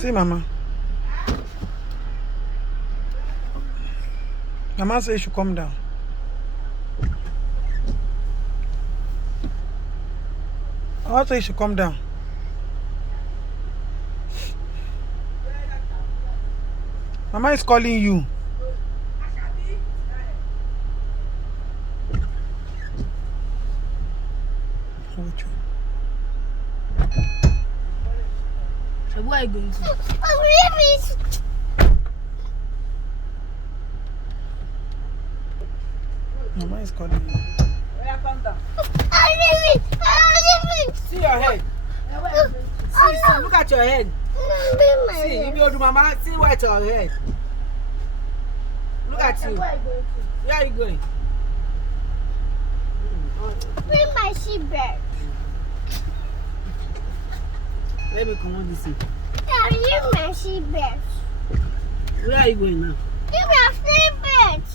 See, Mama. Mama says you should come down. I say you should come down. Mama is calling you. So where are you going to? Mama is calling you. Come down. See your head. See, look at your head. See, if you do Mama, see what's your head. Look at you. Where are you going? Bring my seatbelt. Let me come on this way. Bring my seatbelt. Where are you going now? Give me a seatbelt.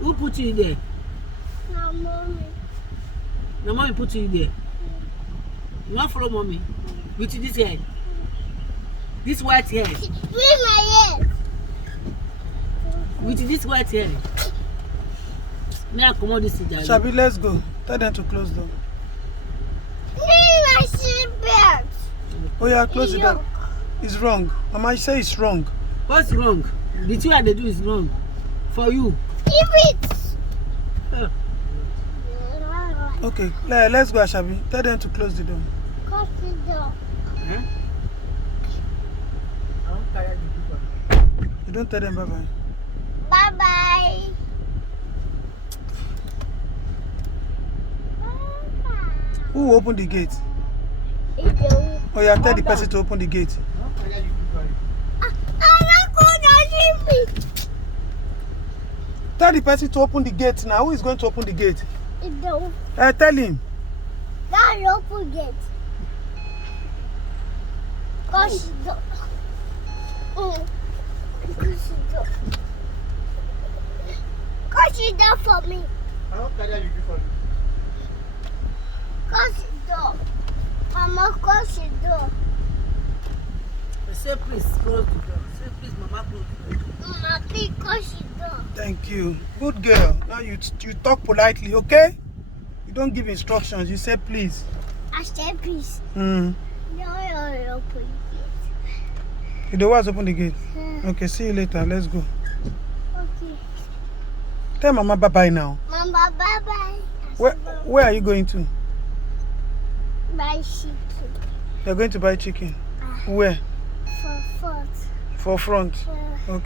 Who put you there? No, mommy. No, mommy put you there. You want to follow mommy? With this head. This white hair. Bring my head. With this white hair. May I come on this way? Shabi, let's go. Tell them to close the door. Bring my seatbelt. Oh yeah, close the door. It's wrong. Mama, you say it's wrong. What's wrong? The thing that they do is wrong. For you. Give it. Okay, let's go, Ashabi. Tell them to close the door. Close the door. Huh? I'm tired of people. You don't tell them bye-bye. Bye-bye. Who opened the gate? I'm Oh yeah, tell the person to open the gate. I'm tired of people. not going to leave me. Tell the person to open the gate now. Who is going to open the gate? Tell him. That open gate. Close the door. Close the door. Close the door for me. I'm tired of people. Close the door. Mama, close the door. Say please close the door. Say please, Mama, close the door. Mama, please close the door. Thank you. Good girl. Now you talk politely, okay? You don't give instructions. You say please. I said please. Hmm. No, you open You the ones open the gate. it. Okay, see you later. Let's go. Okay. Tell Mama bye-bye now. Mama, bye-bye. Where are you going to? Bye, chicken. You're going to buy chicken. Where? For food. For front. For